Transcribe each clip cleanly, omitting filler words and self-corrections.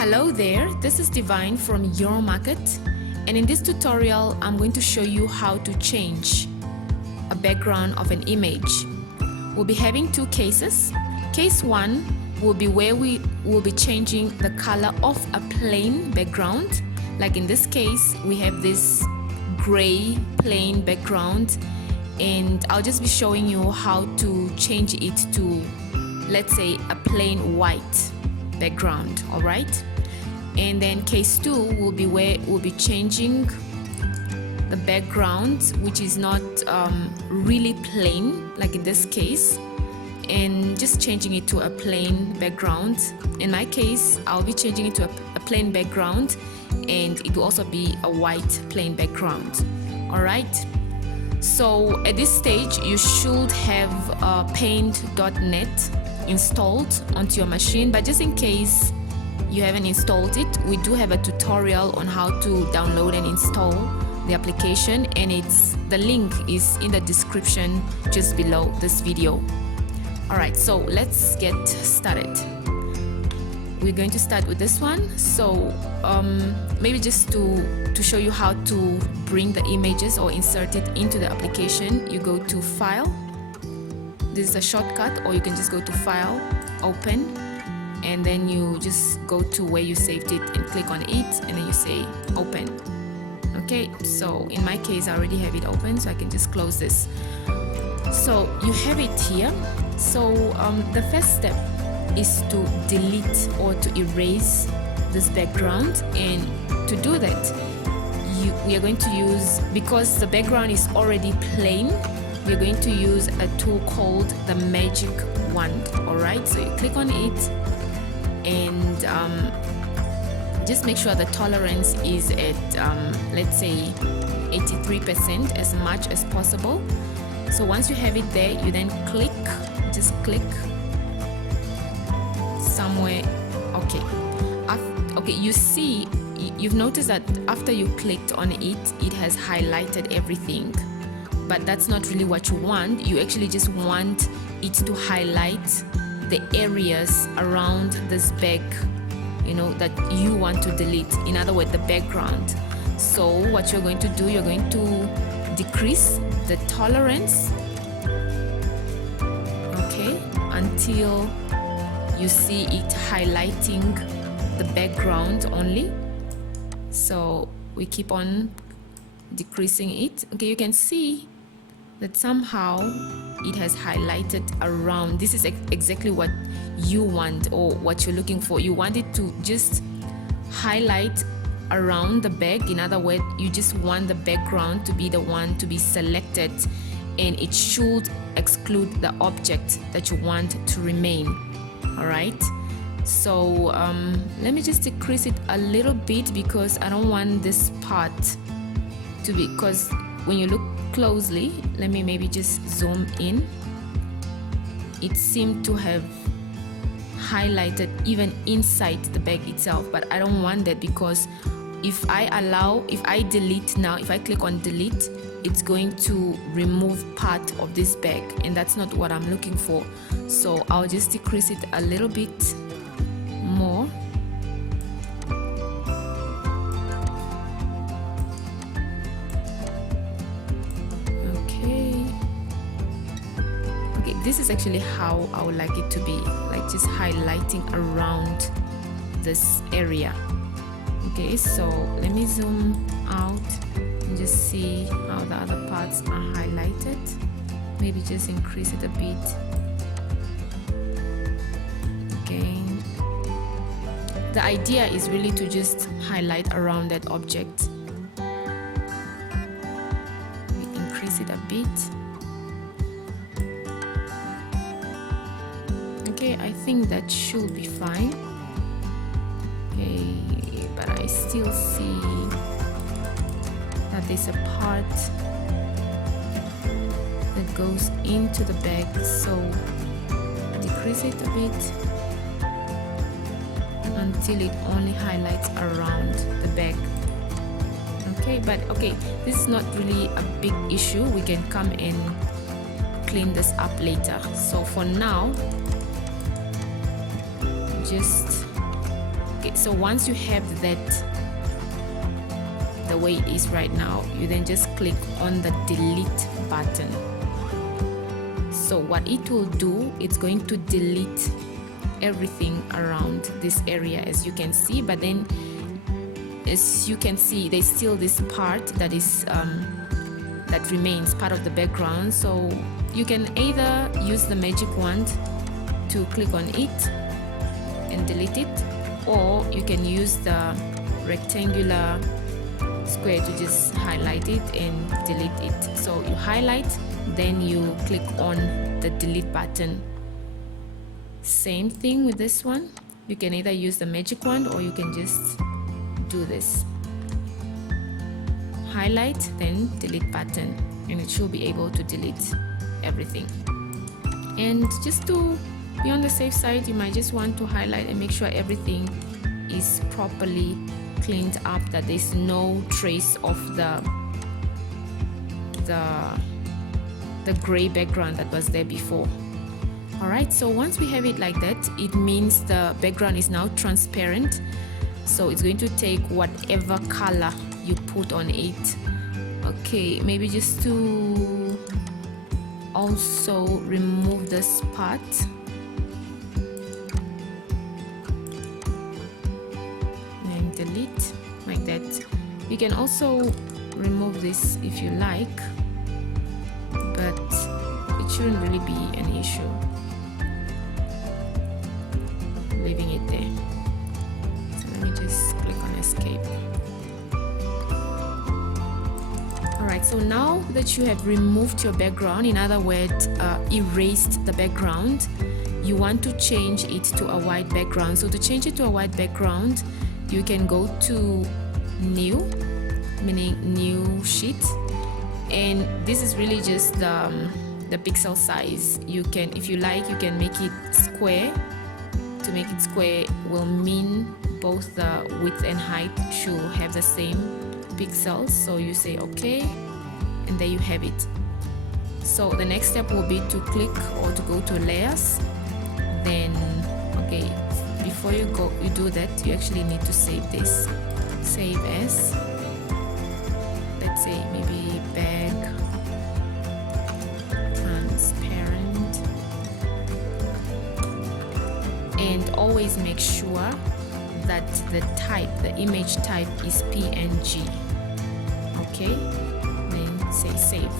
Hello there, this is Divine from Yormarket, and in this tutorial I'm going to show you how to change a background of an image. We'll be having two cases. Case 1 will be where we will be changing the color of a plain background. Like in this case, we have this gray plain background, and I'll just be showing you how to change it to, let's say, a plain white background. All right, and then case 2 will be where we'll be changing the background, which is not really plain, like in this case, and just changing it to a plain background. In my case, I'll be changing it to a plain background, and it will also be a white plain background. All right, so at this stage you should have paint.net installed onto your machine, but just in case you haven't installed it, we do have a tutorial on how to download and install the application, and the link is in the description just below this video. Alright, so let's get started. We're going to start with this one. So maybe just to show you how to bring the images or insert it into the application, you go to File. This is a shortcut, or you can just go to File, Open, and then you just go to where you saved it and click on it, and then you say Open. Okay, so in my case I already have it open, so I can just close this. So you have it here. So the first step is to delete or to erase this background, and to do that we are going to use, because the background is already plain, we're going to use a tool called the magic wand. All right, so you click on it, and just make sure the tolerance is at let's say 83%, as much as possible. So once you have it there, you then just click somewhere. Okay, you see, you've noticed that after you clicked on it, it has highlighted everything, but that's not really what you want. You actually just want it to highlight the areas around this bag, that you want to delete. In other words, the background. So what you're going to do, you're going to decrease the tolerance, okay, until you see it highlighting the background only. So we keep on decreasing it. Okay, you can see that somehow it has highlighted around. This is exactly what you want, or what you're looking for. You want it to just highlight around the bag. In other words, you just want the background to be the one to be selected, and it should exclude the object that you want to remain. All right, so let me just decrease it a little bit, because I don't want this part to be, because when you look closely, let me maybe just zoom in, it seemed to have highlighted even inside the bag itself, but I don't want that, because if I delete now, if I click on delete, it's going to remove part of this bag, and that's not what I'm looking for. So I'll just decrease it a little bit more. Okay, this is actually how I would like it to be, like just highlighting around this area. Okay, so let me zoom out and just see how the other parts are highlighted. Maybe just increase it a bit. Again, the idea is really to just highlight around that object. We increase it a bit. Okay, I think that should be fine. Okay, but I still see that there's a part that goes into the bag, so decrease it a bit until it only highlights around the bag. Okay, but okay, this is not really a big issue. We can come and clean this up later. So for now, just Okay, so once you have that the way it is right now, you then just click on the delete button. So what it will do, it's going to delete everything around this area, as you can see, but then as you can see, there's still this part that is that remains part of the background. So you can either use the magic wand to click on it and delete it, or you can use the rectangular square to just highlight it and delete it. So you highlight, then you click on the delete button. Same thing with this one. You can either use the magic wand or you can just do this. Highlight, then delete button, and it should be able to delete everything. And just to be on the safe side, you might just want to highlight and make sure everything is properly cleaned up, that there's no trace of the gray background that was there before. Alright, so once we have it like that, it means the background is now transparent. So it's going to take whatever color you put on it. Okay, maybe just to also remove this part. And delete like that. You can also remove this if you like, but it shouldn't really be an issue. Leaving it there. So let me just click on escape. Alright, so now that you have removed your background, in other words, erased the background, you want to change it to a white background. So to change it to a white background, you can go to new, meaning new sheet, and this is really just the pixel size. You can, if you like, you can make it square. To make it square will mean both the width and height should have the same pixels. So you say okay, and there you have it. So the next step will be to click or to go to layers. Then okay, before you do that, you actually need to save this. Save as, let's say maybe bag transparent. And always make sure that the type, the image type is PNG. Okay, then say save.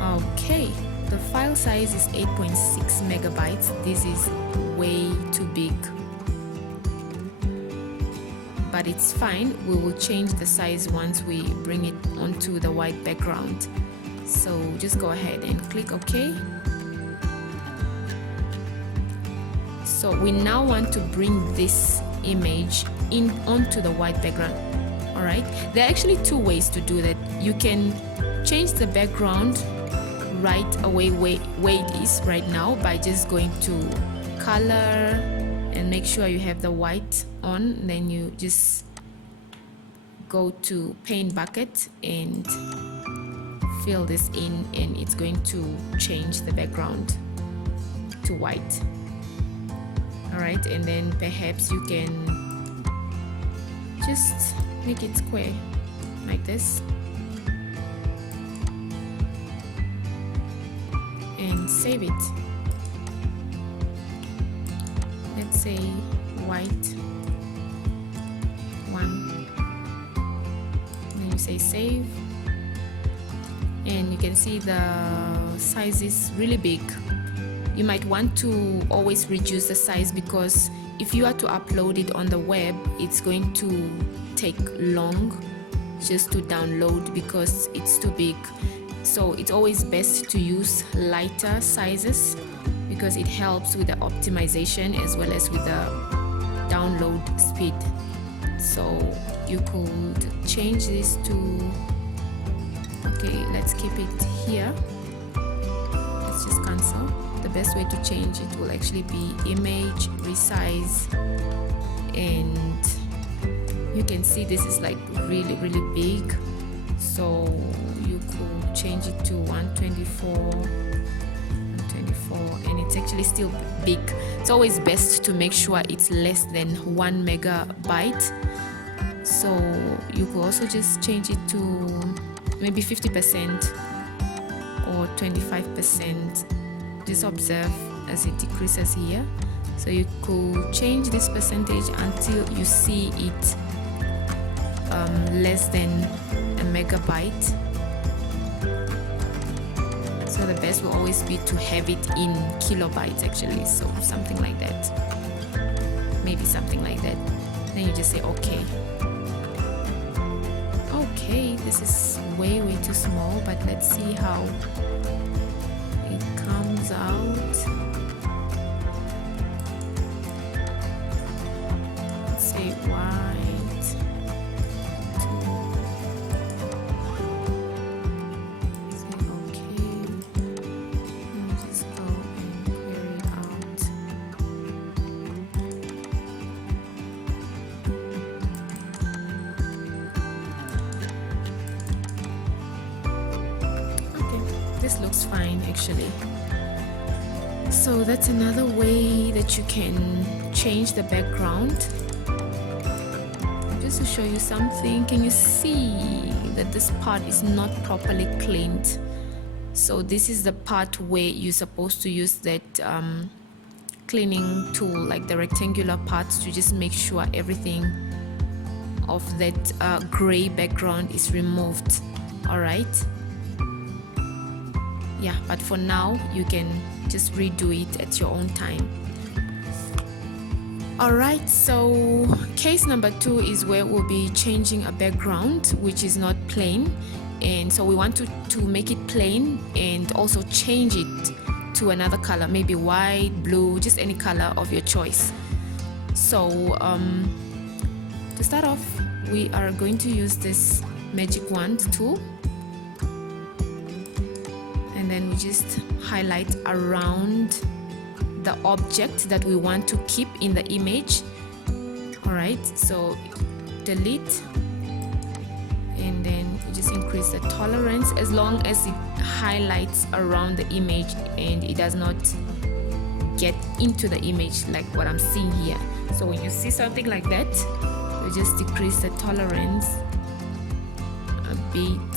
Okay, the file size is 8.6 megabytes. This is way too big, but it's fine. We will change the size once we bring it onto the white background. So just go ahead and click OK. So we now want to bring this image in onto the white background. All right, there are actually two ways to do that. You can change the background right away where it is right now by just going to color and make sure you have the white on. Then you just go to paint bucket and fill this in, and it's going to change the background to white. Alright, and then perhaps you can just make it square like this and save it. Let's say white 1. Then you say save, and you can see the size is really big. You might want to always reduce the size, because if you are to upload it on the web, it's going to take long just to download because it's too big. So it's always best to use lighter sizes because it helps with the optimization as well as with the download speed. So you could change this to, okay, let's keep it here. Let's just cancel. The best way to change it will actually be image, resize, and you can see this is like really big. So you could change it to 124 and it's actually still big. It's always best to make sure it's less than 1 megabyte. So you could also just change it to maybe 50% or 25%. Just observe as it decreases here. So you could change this percentage until you see it less than a megabyte. So the best will always be to have it in kilobytes actually, so something like that, maybe something like that. Then you just say okay. Okay, this is way too small, but let's see how it comes out. Let's say white. This looks fine actually. So that's another way that you can change the background. Just to show you something, can you see that this part is not properly cleaned? So this is the part where you're supposed to use that cleaning tool, like the rectangular parts, to just make sure everything of that gray background is removed. All right. Yeah, but for now you can just redo it at your own time. Alright, so case number 2 is where we'll be changing a background which is not plain, and so we want to make it plain and also change it to another color, maybe white, blue, just any color of your choice. So to start off, we are going to use this magic wand tool. And then we just highlight around the object that we want to keep in the image. All right, so delete, and then you just increase the tolerance as long as it highlights around the image and it does not get into the image like what I'm seeing here. So when you see something like that, you just decrease the tolerance a bit.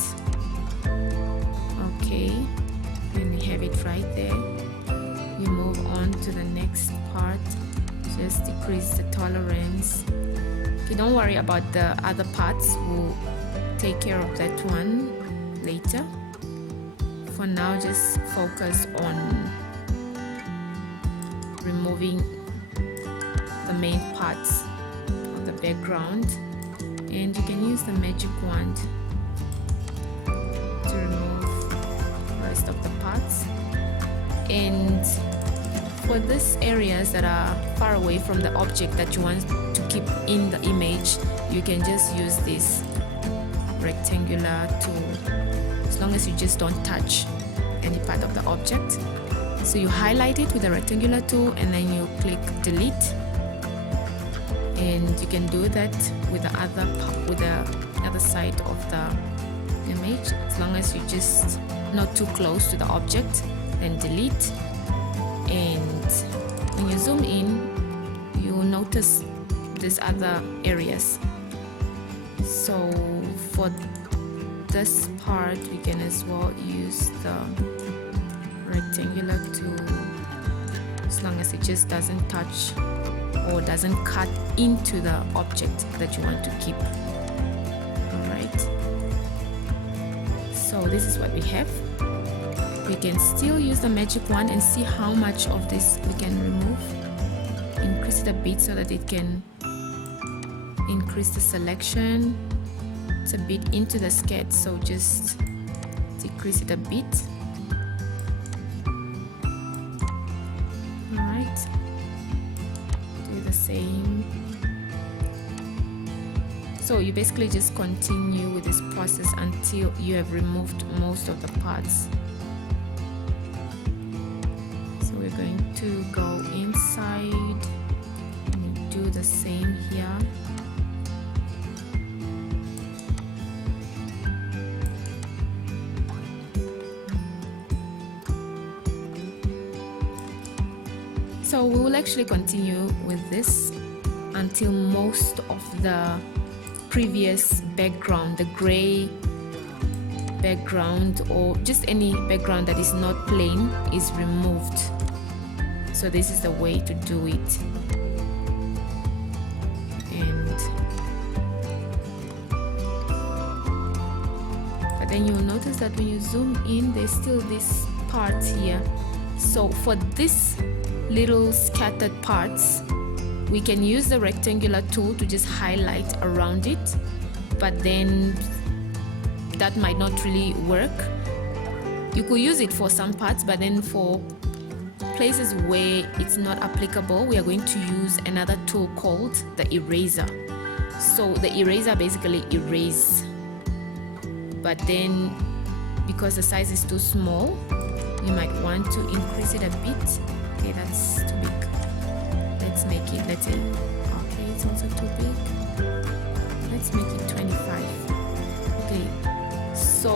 Okay, and you have it right there. You move on to the next part, just decrease the tolerance. Okay, don't worry about the other parts, we'll take care of that one later. For now, just focus on removing the main parts of the background, and you can use the magic wand to remove the rest of the parts. And for these areas that are far away from the object that you want to keep in the image, you can just use this rectangular tool, as long as you just don't touch any part of the object. So you highlight it with the rectangular tool and then you click delete, and you can do that with the other side of the image, as long as you just not too close to the object. Then delete, and when you zoom in, you will notice these other areas. So for this part, we can as well use the rectangular tool, as long as it just doesn't touch or doesn't cut into the object that you want to keep. Alright, so this is what we have. We can still use the magic wand and see how much of this we can remove. Increase it a bit so that it can increase the selection. It's a bit into the sketch, so just decrease it a bit. Alright, do the same. So you basically just continue with this process until you have removed most of the parts. So we're going to go inside and do the same here. we will actually continue with this until most of the previous background, the gray background or just any background that is not plain, is removed. So this is the way to do it. But then you'll notice that when you zoom in, there's still this part here. So for this little scattered parts, we can use the rectangular tool to just highlight around it, but then that might not really work. You could use it for some parts, but then for places where it's not applicable, we are going to use another tool called the eraser. So the eraser basically erases, but then because the size is too small, you might want to increase it a bit. Okay, that's too big. Let's make it, okay, it's also too big. Let's make it 25. Okay, so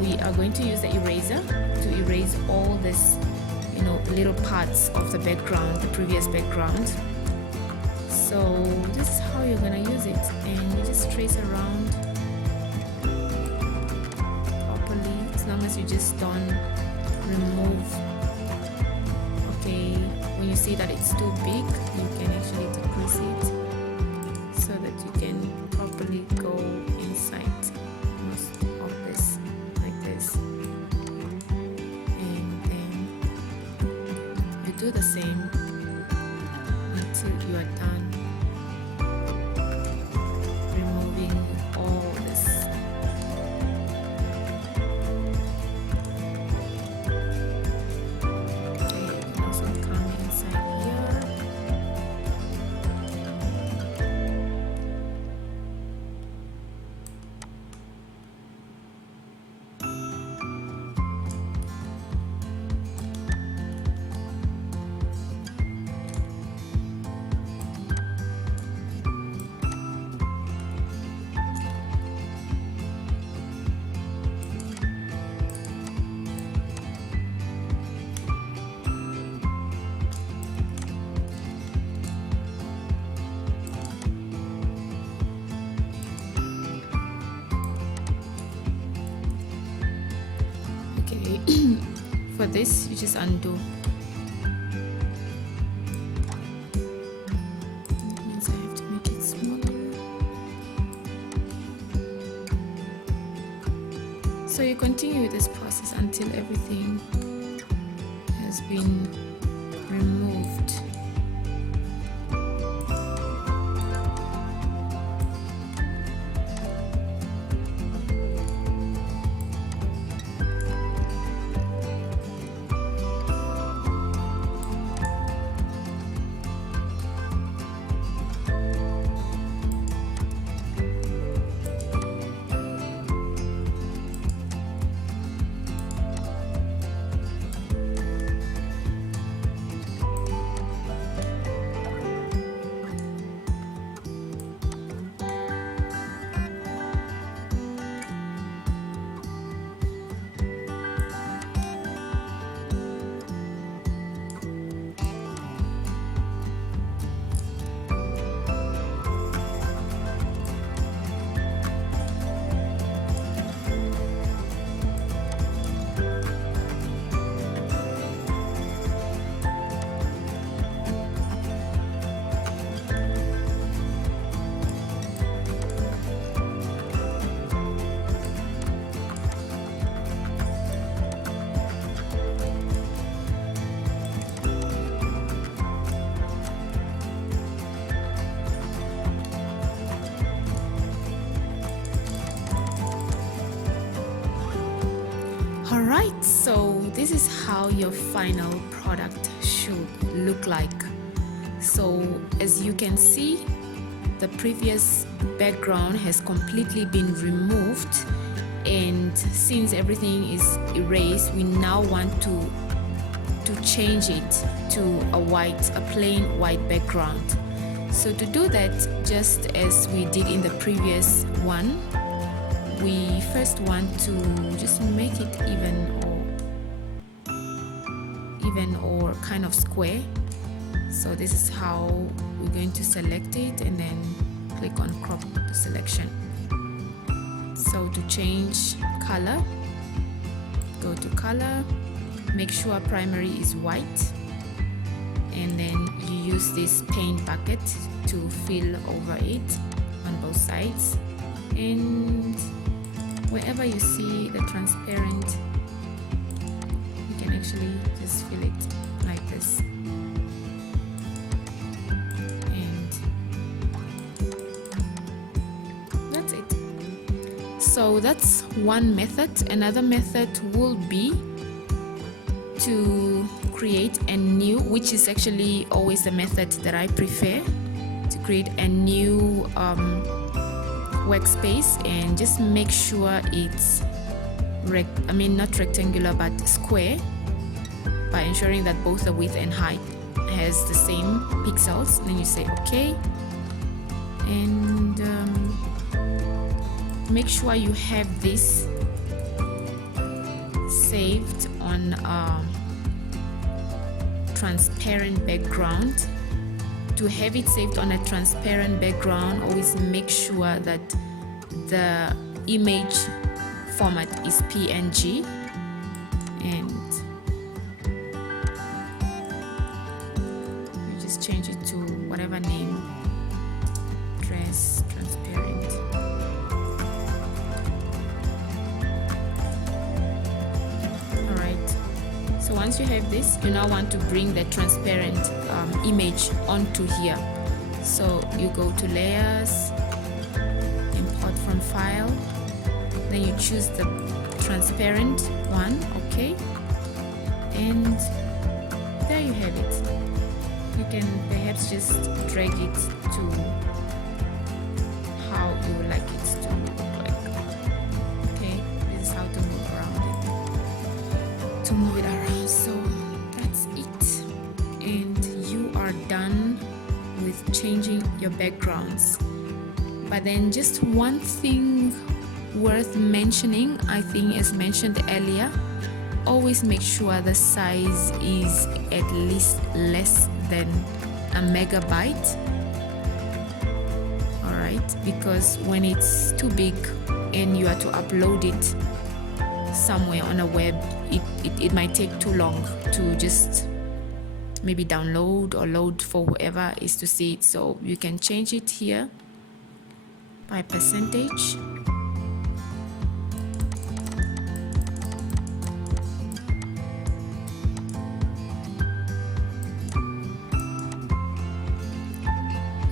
we are going to use the eraser to erase all this, little parts of the background, the previous background. So this is how you're gonna use it, and you just trace around properly, as long as you just don't remove. Okay, when you see that it's too big, you can actually decrease it so that you can properly go inside most of this, like this. And then you do the same until you are done removing all this. For this, you just undo. That means I have to make it smaller. So you continue with this process until everything has been removed. Alright, so this is how your final product should look like. So as you can see, the previous background has completely been removed, and since everything is erased, we now want to change it to a plain white background. So to do that, just as we did in the previous one, we first want to just make it even or kind of square. So this is how we're going to select it, and then click on crop the selection. So to change color, go to color, make sure primary is white, and then you use this paint bucket to fill over it on both sides, and wherever you see the transparent, you can actually just fill it like this. And that's it. So that's one method. Another method will be to create a new, which is actually always the method that I prefer, to create a new workspace, and just make sure it's not rectangular but square, by ensuring that both the width and height has the same pixels. Then you say okay, and make sure you have this saved on transparent background. To have it saved on a transparent background, always make sure that the image format is PNG, and you just change it to whatever name, dress transparent. Alright, so once you have this, you now want to bring the transparent image onto here. So you go to layers, import from file, then you choose the transparent one, okay, and there you have it. You can perhaps just drag it to how you would like it to look like. Okay, this is how to move around it, to move it around. So that's it, and you are done with changing your backgrounds. But then just one thing worth mentioning, I think, as mentioned earlier, always make sure the size is at least less than a megabyte. Alright, because when it's too big and you are to upload it somewhere on a web, it might take too long to just maybe download or load for whoever is to see it. So you can change it here by percentage.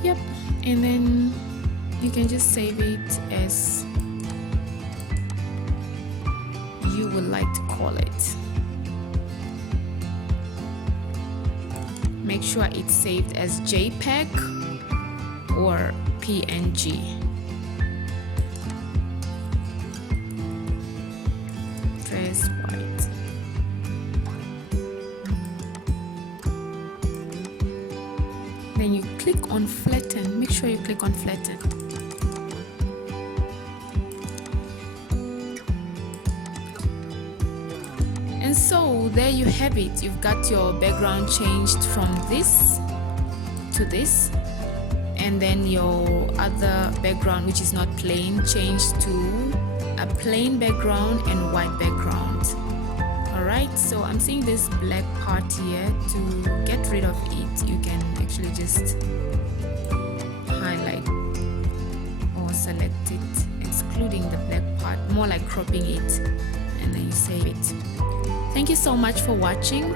Yep, and then you can just save it as you would like to call it. Make sure it's saved as JPEG or PNG. Dress white. Then you click on flatten. Make sure you click on flatten. And so there you have it. You've got your background changed from this to this, and then your other background, which is not plain, changed to a plain background and white background. Alright, so I'm seeing this black part here. To get rid of it, you can actually just highlight or select it, excluding the black part, more like cropping it, and then you save it. Thank you so much for watching,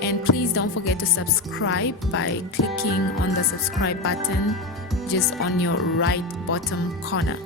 and please don't forget to subscribe by clicking on the subscribe button just on your right bottom corner.